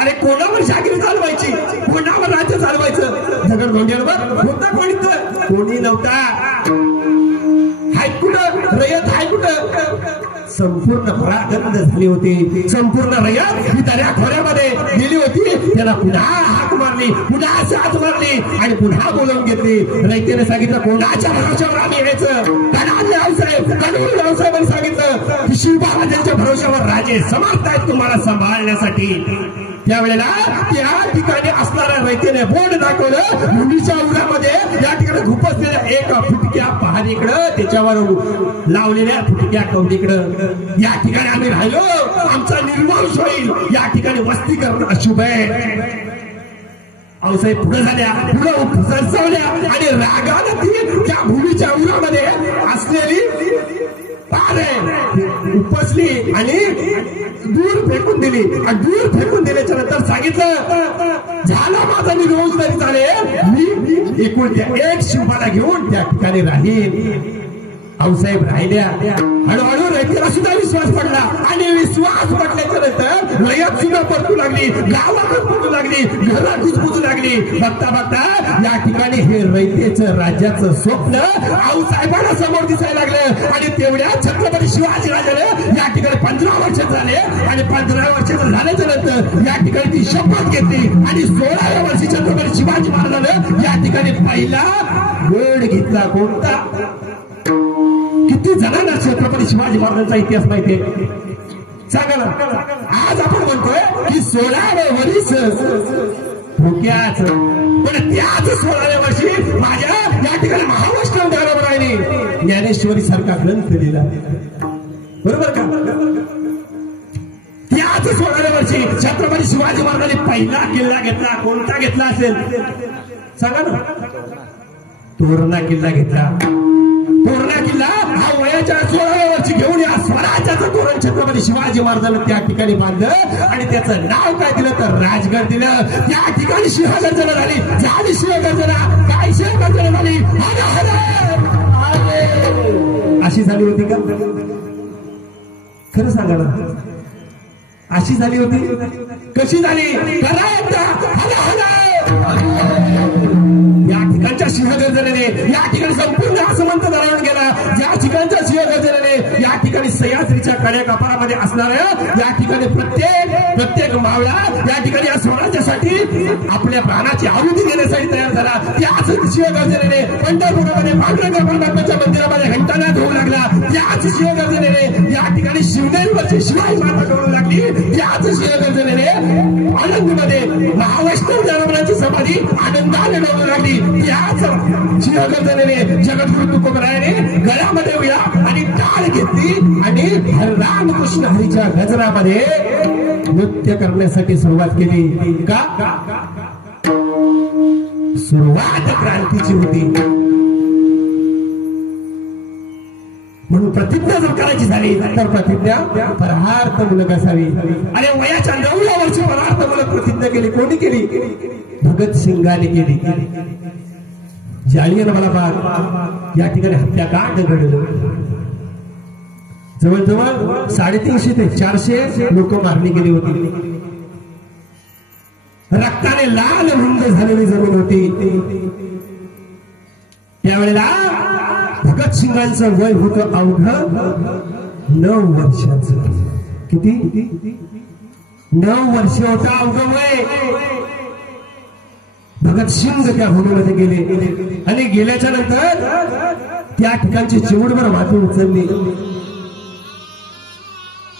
अरे कोणावर जहागिरी चालवायची, कोणावर राज्य चालवायचं, दगड धोंड्यावर होता कोणी नव्हता. हाय कुठं रयत, हाय कुठं, संपूर्ण परागंद झाली होती. संपूर्ण रयत ही दर्या खोऱ्यामध्ये गेली होती. त्याला पुन्हा हाक मारली, पुन्हा साथ मारली आणि पुन्हा बोलवून घेतली. रयतेने सांगितलं कोणाच्या भरोशावर आम्ही यायचं. कणाले आऊसाहेबांनी सांगितलं की शिवबाबांच्या भरोशावर राजे समर्थ आहेत तुम्हाला सांभाळण्यासाठी. त्यावेळेला त्या ठिकाणी असणाऱ्या रयतेने बोर्ड दाखवलं. मुलीच्या उरामध्ये या ठिकाणी खुपसलेल्या एक फुटक्या पहाडीकडं, त्याच्यावर लावलेल्या फुटक्या कवडीकडं, या ठिकाणी आम्ही राहिलो आमचा निर्वंश होईल, या ठिकाणी वस्ती करणं अशुभ आहे. आऊसाहेब पुढे झाल्या, पुढे सरसावल्या आणि रागानं ती त्या भूमीच्या उरामध्ये असलेली पारे उपसली आणि दूर फेकून दिली. आणि दूर फेकून दिल्याच्या नंतर सांगितलं झाला माझा निर्वंश तरी चालेल, मी एकुलत्या एक शिवबाला घेऊन त्या ठिकाणी राहील. आऊसाहेब राहिल्या. हळूहळू रयतेला सुद्धा विश्वास पडला आणि विश्वास पडल्याच्या नंतर वयात सुद्धा परतू लागली, गावात परतू लागली, घरात घुसबुजू लागली. बघता बघता या ठिकाणी हे रयतेचं राज्याचं स्वप्न आऊसाहेबांना समोर दिसायला लागलं. आणि तेवढ्या छत्रपती शिवाजी राजाने या ठिकाणी 15 वर्ष झाले आणि 15 वर्ष झाल्याच्या नंतर या ठिकाणी ती शपथ घेतली आणि 16व्या वर्षी छत्रपती शिवाजी महाराजांनी या ठिकाणी पहिला गड घेतला. कोणता? किती जणांना छत्रपती शिवाजी महाराजांचा इतिहास माहितीये सांगा ना. आज आपण म्हणतोय की 16व्या वर्ष धोक्याच, पण त्याच 16व्या वर्षी माझ्या या ठिकाणी महावैष्णव ज्ञानोबरायांनी ज्ञानेश्वरी सारखा ग्रंथ लिहिला. बरोबर का? त्याच 16व्या वर्षी छत्रपती शिवाजी महाराजांनी पहिला किल्ला घेतला. कोणता घेतला असेल सांगा ना. तोरणा किल्ला घेतला. तोरणा किल्ला हा वयाच्या 16व्या वर्षी घेऊन या स्वराज्याचं तोरण छत्रपती शिवाजी महाराजांनी त्या ठिकाणी बांधलं आणि त्याचं नाव काय दिलं तर राजगड दिलं. त्या ठिकाणी सिंहगर्जना झाली. झाली सिंहगर्जना. काय सिंहगर्जना झाली? अशी झाली होती का? खरं सांगा ना. अशी झाली होती? कशी झाली? करा एकदा. या ठिकाणच्या सिंहगर्जनेने या ठिकाणी संपूर्ण आसमंत दरावून गेला. ज्या ठिकाणच्या सिंहगर्जनेने या ठिकाणी सह्याद्रीच्या कड्याकापारामध्ये असणाऱ्या या ठिकाणी प्रत्येक मावळा या ठिकाणी या स्वराज्यासाठी आपल्या प्राणाची आहुती देण्यासाठी तयार झाला. त्याच सिंहगर्जनेने पंढरपुरामध्ये पांडुरंग परमात्म्याच्या मंदिरामध्ये घंटानाद होऊ लागला. त्याच सिंहगर्जनेने या ठिकाणी शिवनेरीवरची शिवाजी माता करू लागली. त्याच सिंहगर्जनेने आनंदमध्ये महावैष्णव ज्ञानोबरायांची समाधी आनंदाने डोलू लागली. त्याच सिंहगर्जनेने जगद्गुरु तुकोबरायाने गळ्यामध्ये विळा आणि टाळ घेतली आणि रामकृष्ण हरीच्या गजरामध्ये नृत्य करण्यासाठी सुरुवात केली. का? सुरुवात क्रांतीची होती. म्हणून प्रतिज्ञा जर करायची झाली तर प्रतिज्ञा परार्थमूलक असावी. आणि वयाच्या 9व्या वर्षी परार्थमूलक प्रतिज्ञा केली. कोणी केली? भगत सिंगाने केली. जालियनवाला बाग या ठिकाणी हत्याकांड घडलं. जवळजवळ 350 ते 400 लोक मारली गेली होती. रक्ताने लाल हुंद झालेली जमीन होती. त्यावेळेला भगत सिंगांचं वय होतं अवघं 9 वर्षाचं. किती? 9 वर्ष होतं अवघं वय. भगत सिंग त्या भूमीमध्ये गेले आणि गेल्याच्या नंतर त्या ठिकाणची चिमूटभर माती उचलली.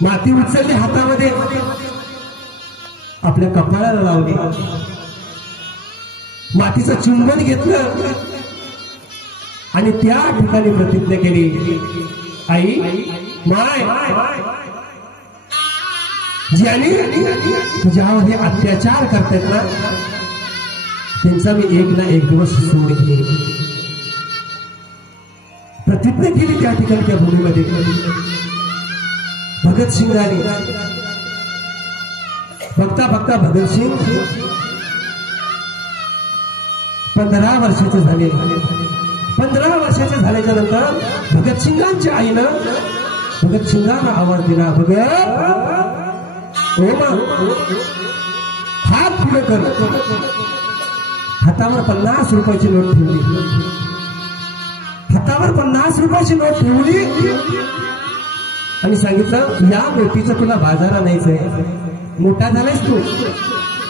माती उचलली हातामध्ये, आपल्या कपाळाला लावली. मातीचं चुंबन घेतलं आणि त्या ठिकाणी प्रतिज्ञा केली. आई माय, ज्याने तुझ्यावर हे अत्याचार करतात ना त्यांचा मी एक ना एक दिवस सोड घेईन. प्रतिज्ञा केली त्या ठिकाणी त्या भूमीमध्ये. भगत सिंगाने बघता बघता भगत सिंग 15 वर्षाचे झाले. 15 वर्षाचे झाल्याच्या नंतर भगत सिंगांच्या आईनं भगत सिंगांना आवाज दिला. भगत हात पुढे कर. हातावर 50 रुपयाची नोट ठेवली. हातावर 50 रुपयाची नोट ठेवली आणि सांगितलं या नोटीचं तुला बाजारा न्यायचंय. मोठा झालायस तू,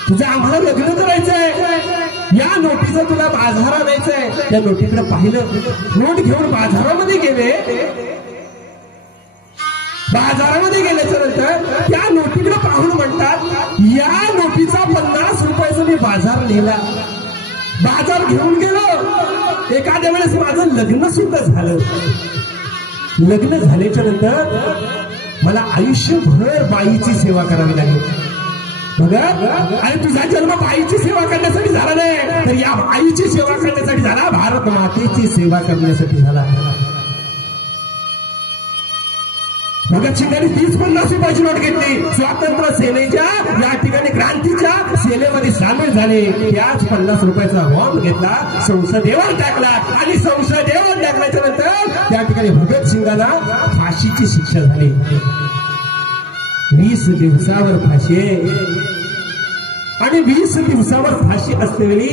तुझं आम्हाला लग्न करायचंय. या नोटीचं तुला बाजारा न्यायचंय. त्या नोटीकडे पाहिलं. नोट घेऊन बाजारामध्ये गेले. बाजारामध्ये गेल्याच्या नंतर त्या नोटीकडे पाहून म्हणतात या नोटीचा 50 रुपयाचा मी बाजार नेला. बाजार घेऊन गेलो. एखाद्या वेळेस माझं लग्न सुद्धा झालं. लग्न झाल्याच्या नंतर मला आयुष्यभर बाईची सेवा करावी लागली. बघा, आणि तुझा जन्म बाईची सेवा करण्यासाठी झाला नाही तर या आईची सेवा करण्यासाठी झाला. भारत मातेची सेवा करण्यासाठी झाला. भगत सिंगांनी 30-50 रुपयाची नोट घेतली. स्वातंत्र्य सेनेच्या या ठिकाणी क्रांतीच्या सेनेमध्ये सामील झाले. याच 50 रुपयाचा बॉम्ब घेतला, संसदेवर टाकला आणि संसदेवर टाकल्याच्या नंतर त्या ठिकाणी भगत सिंगांना फाशीची शिक्षा झाली. 20 दिवसावर फाशी आहे. आणि 20 दिवसावर फाशी असतेवेळी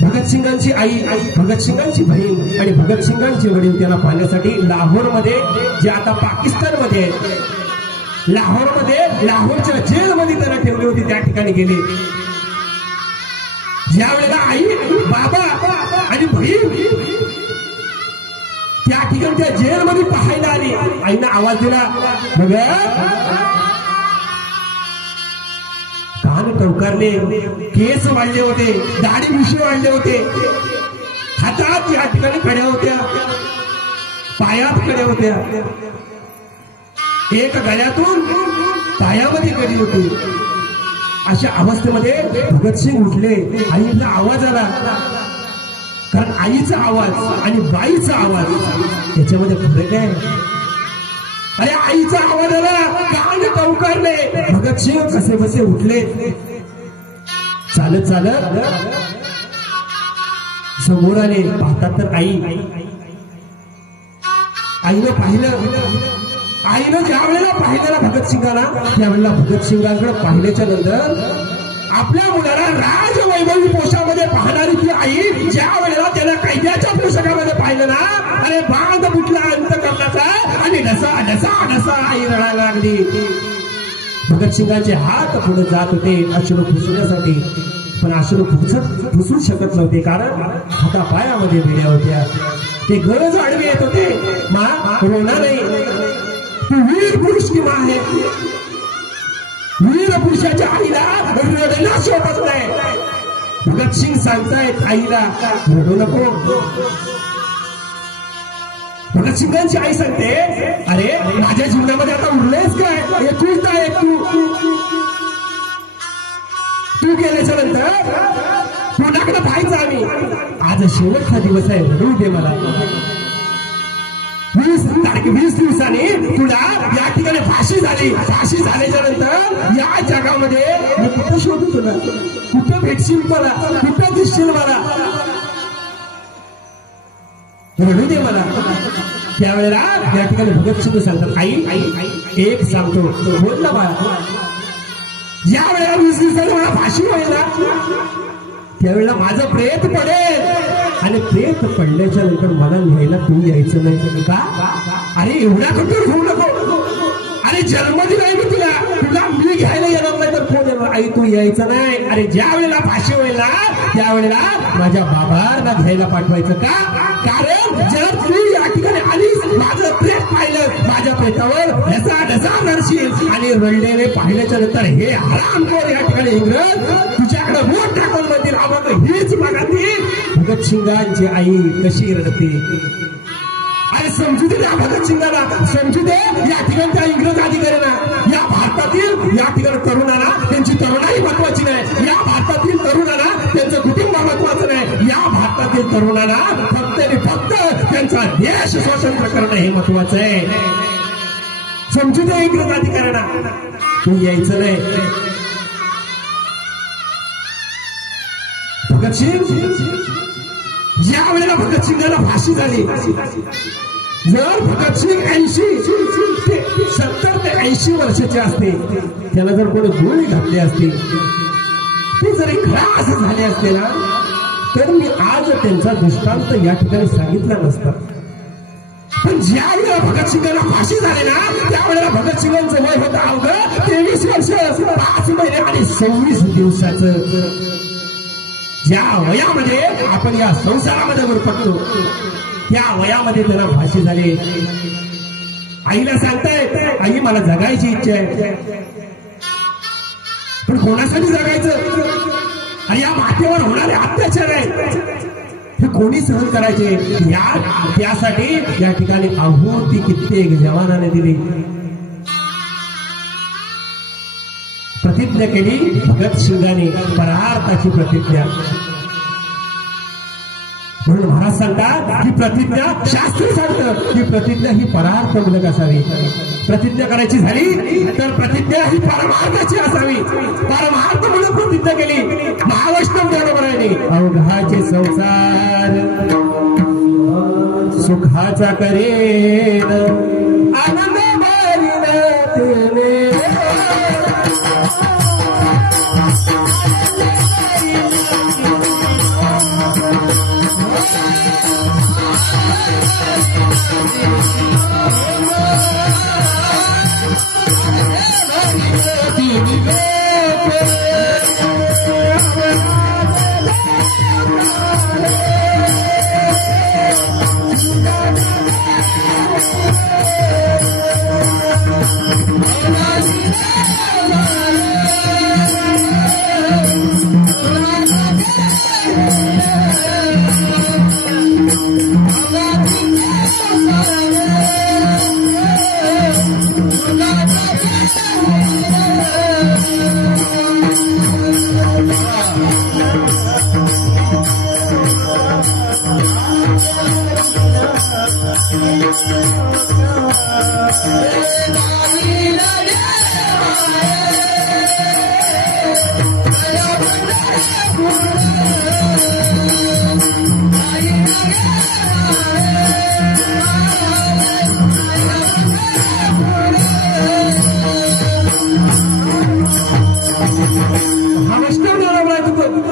भगतसिंगांची आई, भगतसिंगांची बहीण आणि भगतसिंगांचे वडील त्याला पाहण्यासाठी लाहोरमध्ये, जे आता पाकिस्तानमध्ये आहे, लाहोरच्या जेलमध्ये त्याला ठेवली होती, त्या ठिकाणी गेले. ज्या वेळेला आई, बाबा आणि बहीण त्या ठिकाणी त्या जेलमध्ये पाहायला आली, आईनं आवाज दिला, बघ कान टवकारले, केस वाढले होते, दाढी मिशी वाढले होते, हातात या ठिकाणी कड्या होत्या, पायात कड्या होत्या, एक गळ्यातून पायामध्ये कडी होती. अशा अवस्थेमध्ये भगतसिंग उठले. आईला आवाज आला, कारण आईचा आवाज आणि बाईचा आवाज त्याच्यामध्ये फरक आहे. अरे आईचा आवाज आला, कान टवकारले, भगतसिंग कसे बसे उठले. चालत चालत समोर आले, पाहतात तर आईनं पाहिलं. आईनं ज्या वेळेला पाहिलेला भगतसिंगाला, त्यावेळेला भगतसिंगांकडे पाहिल्याच्या नंतर आपल्या मुलाला राजवैभवी पोशामध्ये पाहणारी ती आई ज्या वेळेला त्याला कैद्याच्या पोशाखामध्ये पाहिलं ना, अरे बांध फुटला अंतकरणाचा आणि ढसा ढसा ढसा आई रडायला लागली. भगतसिंगांचे हात पुढे जात होते अश्रू पुसण्यासाठी, पण अश्रू पुसू शकत नव्हते, कारण हातापायामध्ये बेड्या होत्या. ते गरज आडवे येत होते. मा रोना नाही, तू वीर पुरुष की माँ आहे. वीर पुरुषाच्या आईला रडणं शोभत नाही. भगतसिंग सांगतायत आईला, रडू नको. भगतसिंगांची आई सांगते, अरे माझ्या जीवनामध्ये आता उरलेच काय, एकुलता एक तू गेल्याच्या नंतर कोणाकडे पाहायचं आम्ही. आज शेवटचा दिवस आहे, रडू दे मला. 20 दिवसांनी तुला या ठिकाणी फाशी झाली. फाशी झाल्याच्या नंतर या जगामध्ये मी कुठं शोधू तुला, कुठं भेटशील मला, कुठं दिसशील मला, रडू दे मला. त्यावेळेला या ठिकाणी भगतसिंग सांगतात, आई एक सांगतो, बोल ना बाळा. ज्या वेळेला 20 दिवसांनी मला फाशी होईल ना, त्यावेळेला माझं प्रेत पडेल, आणि प्रेत पडल्याच्या नंतर मला न्यायला तू यायचं नाही का. अरे एवढा कठोर होऊ नको. अरे जन्म दिलाय मी तुला मी घ्यायला येणार नाही तर कोण येणार. आई तू यायचं नाही. अरे ज्या वेळेला फाशी होईल ना, त्यावेळेला माझ्या बाबांना घ्यायला पाठवायचं का, कारण जर तू या ठिकाणी आलीस, माझं प्रेत पाहिलं, माझ्या प्रेतावर ढसा ढसा नरशील, आणि रडलेले पाहिल्याच्या नंतर हे हरामखोर या ठिकाणी इंग्रज तुझ्याकडे बोट टाकून म्हणतील, आम्हाला हीच मागातील. भगतसिंगांची आई कशी रडते. अरे समजू दे त्या भगतसिंगाला, समजू दे या ठिकाणच्या इंग्रज अधिकाऱ्यांना, या भारतातील या ठिकाणी तरुणाला त्यांची तरुणाई महत्वाची नाही, या भारतातील तरुणाला त्यांचं कुटुंब महत्वाचं नाही, या भारतातील तरुणाला फक्त आणि फक्त त्यांचा देश स्वतंत्र करणं हे महत्वाचं आहे. समजू दे इंग्रज अधिकाऱ्यांना, तू यायचं नाही. भगतसिंग ज्या वेळेला भगतसिंगाला फाशी झाली, जर भगतसिंग 70 ते 80 वर्षाचे असते, त्याला जर कोणी गोळी घातली असती, ते जरी खरास झाले असते ना, तर मी आज त्यांचा दृष्टांत या ठिकाणी सांगितला नसता. पण ज्या वेळेला भगतसिंगाला फाशी झाली ना, त्यावेळेला भगतसिंगांचं वय होतं अवघं 23 वर्ष 5 महिने आणि 26 दिवसाचं. ज्या वयामध्ये आपण या संसारामध्ये गुरफटतो, त्या वयामध्ये त्यांना फाशी झाली. आईला सांगतायत, आई मला जगायची इच्छा आहे, पण कोणासाठी जगायचं. आणि या मातेवर होणारे अत्याचार आहेत, हे कोणी सहन करायचे. त्यासाठी या ठिकाणी आहुती कित्येक जवानाने दिली. प्रतिज्ञा केली भगतसिंगाने, परार्थाची प्रतिज्ञा. म्हणून महाराज सांगतात की प्रतिज्ञा, शास्त्र सांगतं की प्रतिज्ञा ही परार्थमूलक असावी. प्रतिज्ञा करायची झाली तर प्रतिज्ञा ही परमार्थाची असावी. परमार्थ म्हणून प्रतिज्ञा केली. महावैष्णव ज्ञानोबरायांनी अवघाचे संसार सुखाचा करेन, आनंद मारिन ते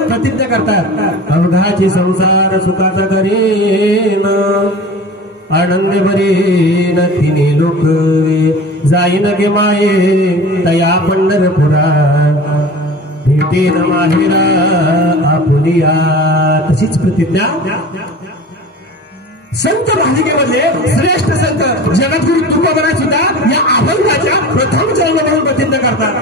प्रतिज्ञा करतात अवघाची संसार सुखाचा करीन आनंद भरीन तिने लोक जाईन गे माये तया पंढरपुरा भेटेन माहेरा आपुलिया. तशीच प्रतिज्ञा संत भालिकेमधले श्रेष्ठ संत जगद्गुरु तुकोबराज सुद्धा या अभंगाच्या प्रथम जन्म म्हणून प्रतिज्ञा करतात.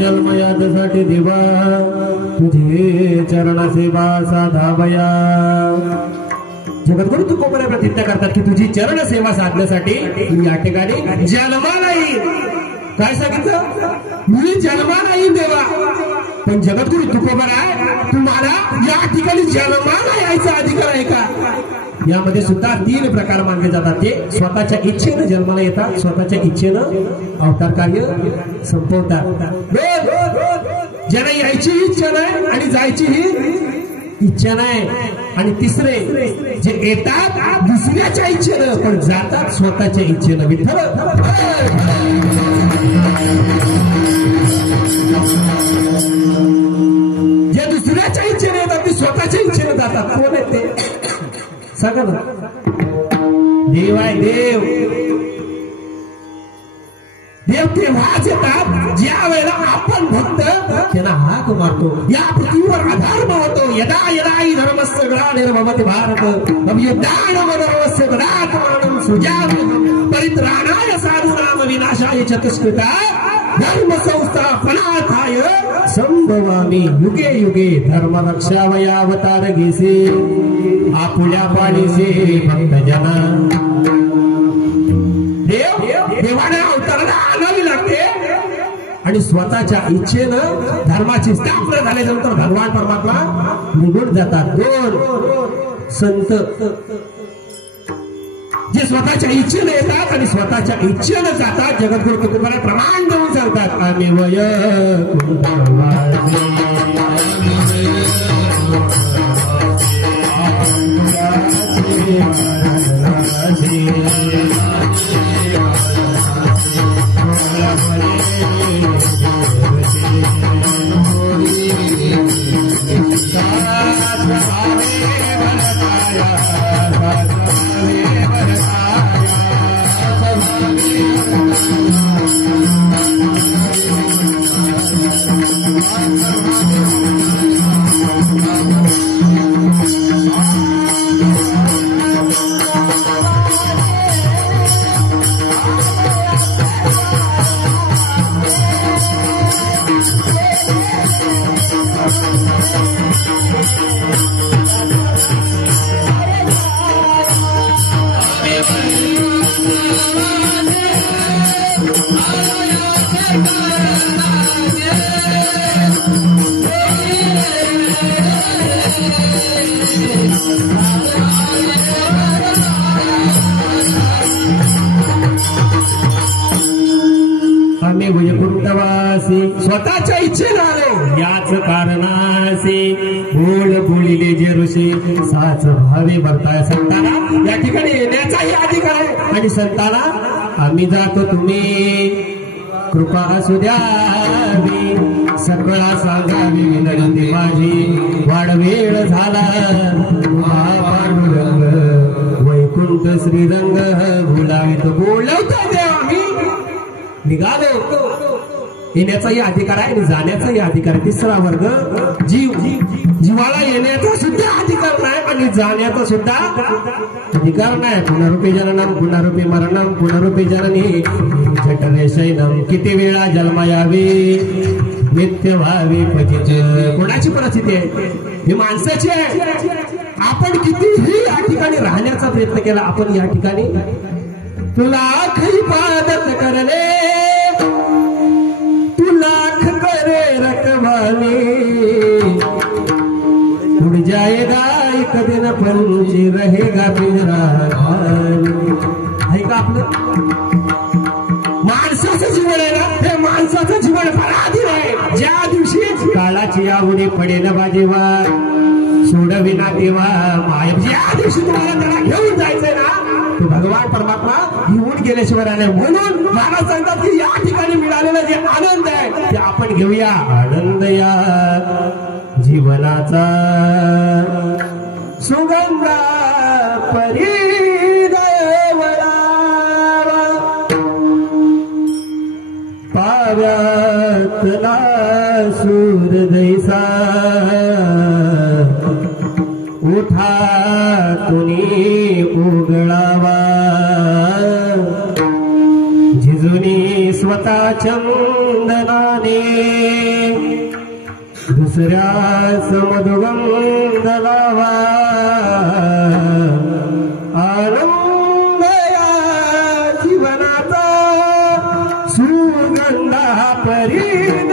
जन्मयासाठी देवा तुझे चरण सेवा साधावया. जगद्गुरु तुकोबरा प्रतिज्ञा करतात की तुझी चरण सेवा साधण्यासाठी या ठिकाणी जन्माला येईल. काय सांगितलं? मी जन्माला येईल देवा, पण जगद्गुरु तुकोबरा तुम्हाला या ठिकाणी जन्माला यायचा अधिकार आहे का? यामध्ये सुद्धा 3 प्रकार मानले जातात. ते स्वतःच्या इच्छेनं जन्माला येतात, स्वतःच्या इच्छेनं अवतार कार्य संपवतात. ज्यांना यायची इच्छा नाही आणि जायची ही इच्छा नाही. आणि तिसरे जे येतात दुसऱ्याच्या इच्छेनं पण जातात स्वतःच्या इच्छेनं. विठ्ठल जे दुसऱ्याच्या इच्छेने येतात ते स्वतःच्या इच्छेने जातात. जातात कोण आहे ते सांगा ना. देव आहे देव. देव तेव्हाच येतात ज्या वेळेला आपण फक्त त्यांना हाक मारतो. या पृथ्वीवर अधर्म होतो. यदा यदा हि धर्मस्य ग्लानिर्भवति भारत अभ्युत्थानं धर्मस्य तदात्मानं सृजाम्यहं परित्राणाय साधूनां विनाशाय च दुष्कृता धर्म संस्थापनार्थाय संभवामि युगे युगे धर्म रक्षावयावतार घेसे आपुल्या पाणीसे भक्तजना. देवाने अवताराला आणावी लागते आणि स्वतःच्या इच्छेनं धर्माची स्थापना झाल्यानंतर भगवान परमात्मा निघून जातात. दोन संत जे स्वतःच्या इच्छेने येतात आणि स्वतःच्या इच्छेने जातात. जगद्गुरु तुकोबाला प्रमाण देऊन सांगतात आम्ही वैकुंठवासी स्वतःच्या इच्छेने आलो याच कारणासे बोल बोलिले जे ऋषी साच भावे भरताय. संतांना या ठिकाणी येण्याचाही अधिकार आहे आणि संतांना आम्ही जातो तुम्ही कृपा असू द्यावी सगळा सांगावी विनंती माझी वाढवेळ झाला पांडुरंग वैकुंठ श्रीरंग बोलावित बोलवतो देव आम्ही निघालो. येण्याचाही अधिकार आहे आणि जाण्याचाही अधिकार आहे. तिसरा वर्ग जीव. जीवाला येण्याचा सुद्धा अधिकार नाही आणि जाण्याचा सुद्धा अधिकार नाही. पुनरुपी जननम पुनरुपी मरणम पुनरुपी जननी जठरे शयनम. किती वेळा जन्म यावी नित्य व्हावी पतित. कोणाची परिस्थिती आहे ही माणसाची आहे. आपण कितीही या ठिकाणी राहण्याचा प्रयत्न केला आपण या ठिकाणी तुला खरी पादत करले लाख करे रखवाले उड़ जाएगा एक दिन पंछी रहेगा पिंजरा. आहे का आपलं माणसाचं जीवन आहे ना हे माणसाचं जीवन पराधीन आहे. ज्या दिवशी काळाची आवडी पडेल बाजेवा सोडविना तेव्हा माय. ज्या दिवशी तुम्हाला त्याला घेऊन जायचंय ना तो भगवान परमात्मा घेऊन गेल्याशिवाय आले. म्हणून महाराज सांगतात की या ठिकाणी मिळालेला जे आनंद आहे ते आपण घेऊया. आनंद या जीवनाचा सुगंधा परिदयवळावा पाव्यातला सूर दैसा उठा तुनी उगळावा झिजुनी स्वतः चंदनाने दुसऱ्या समदुगंध लावा. आनंद या जीवनाचा सुगंधा परिदय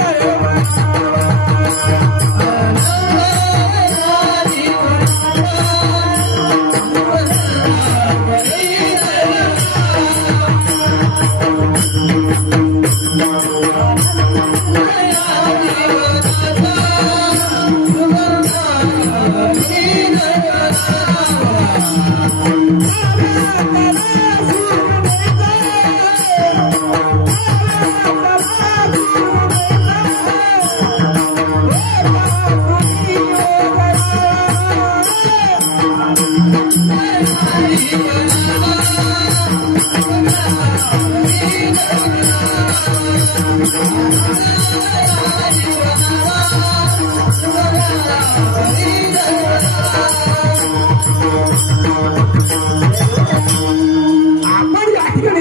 Yeah.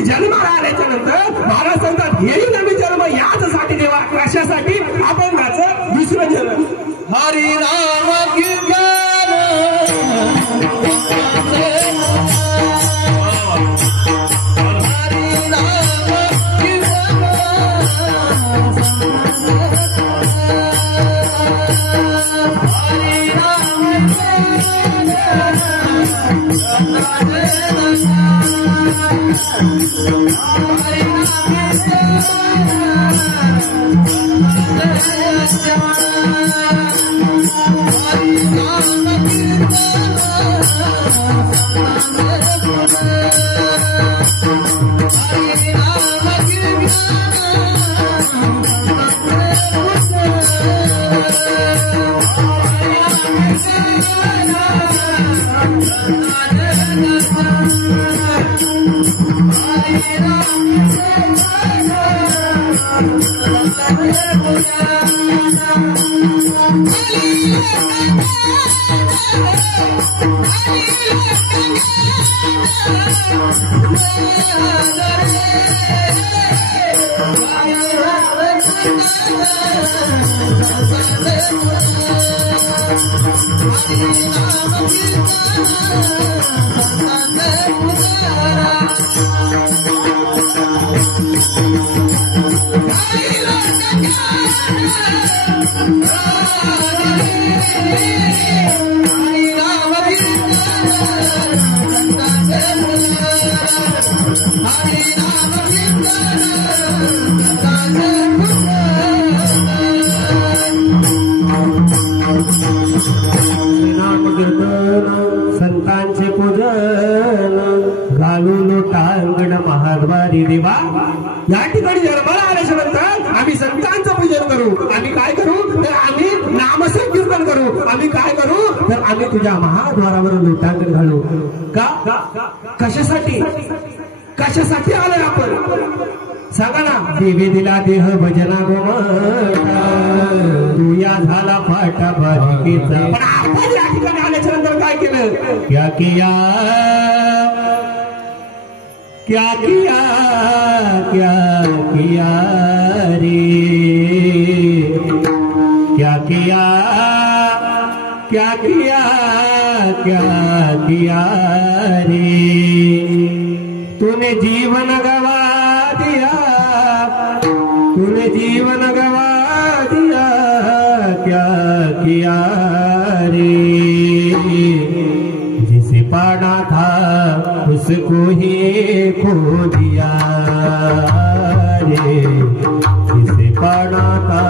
जन्माला आल्याच्या नंतर महाराज सांगतात हेही नवीन जन्म याचसाठी देवा कशासाठी अभंगाचं दुसरं जन्म हरिनाम कीर्तन संतांचे पूजन घालून टांगण महाद्वारी देवा या ठिकाणी जन्माला आल्याच्या नंतर आम्ही संतांचं पूजन करू. आम्ही काय करू तर आम्ही नामसंकीर्तन करू. आम्ही काय करू तर आम्ही तुझ्या महाद्वारावर लोटांगण घालू. का कशासाठी कशासाठी आलोय आपण सांगा ना. देवी दिला देह भजना गोमटा तुया झाला फाटा बालिकेचा. पण आपण या ठिकाणी आल्याच्या नंतर काय केलं. क्या किया क्या किया क्या किया रे क्या किया क्या किया क्या किया रे तूने जीवन गवा दिया तूने जीवन गवा दिया क्या किया रे जिसे पाना था उसको ही खो दिया रे जिसे पाना था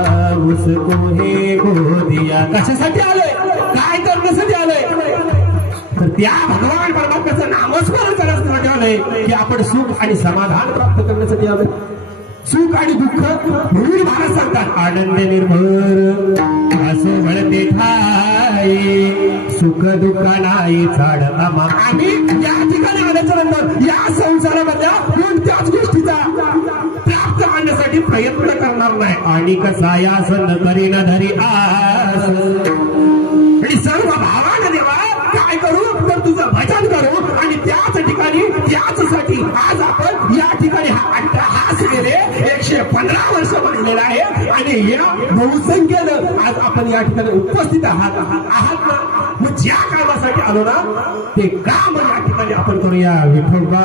उसको ही खो दिया. कशासाठी आलोय काय करण्यासाठी आलोय तर त्या भगवान परमात्म्याचं नामस्मरण करण्यासाठी आलोय की आपण सुख आणि समाधान प्राप्त करण्यासाठी आलोय. सुख आणि दुःख म्हणून महाराज सांगतात आनंद निर्भर असो म्हणते ठाई सुख दुःख नाही चाड आम्हा. आम्ही या ठिकाणी आल्याच्या नंतर या संसारामधल्या कोणत्याच गोष्टीचा प्राप्त आणण्यासाठी प्रयत्न करणार नाही. आणि कसा यासन करीन धरी आस आणि सर्व भावानं देवा काय करू तर तुझं भजन करू. आणि त्याच ठिकाणी त्याचसाठी आज आपण या ठिकाणी हास गेले 115 वर्ष बनलेला आहे. आणि या बहुसंख्येनं आज आपण या ठिकाणी उपस्थित आहात ना. मग ज्या कामासाठी आलो ना ते काम या ठिकाणी आपण करूया. विठोबा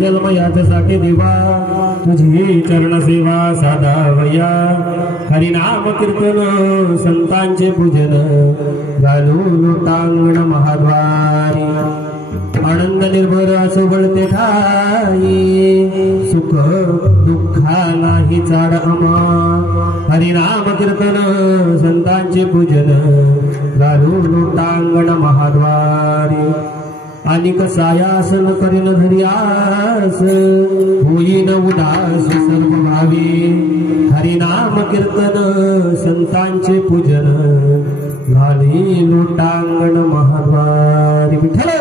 जन्म याच्यासाठी देवा तुझी चरण सेवा साधावया हरिनाम कीर्तन संतांचे पूजन घालू लोटांगण महाद्वारी आनंद निर्भर असो बळते ठाई सुख दुःखा नाही चाड अमा हरिनाम कीर्तन संतांचे पूजन घालू लोटांगण महाद्वारी अनिक सायासन करीन धरियास होईन उदास सर्व भावी हरिनाम कीर्तन संतांचे पूजन घाली लोटांगण महाद्वारी विठ्ठल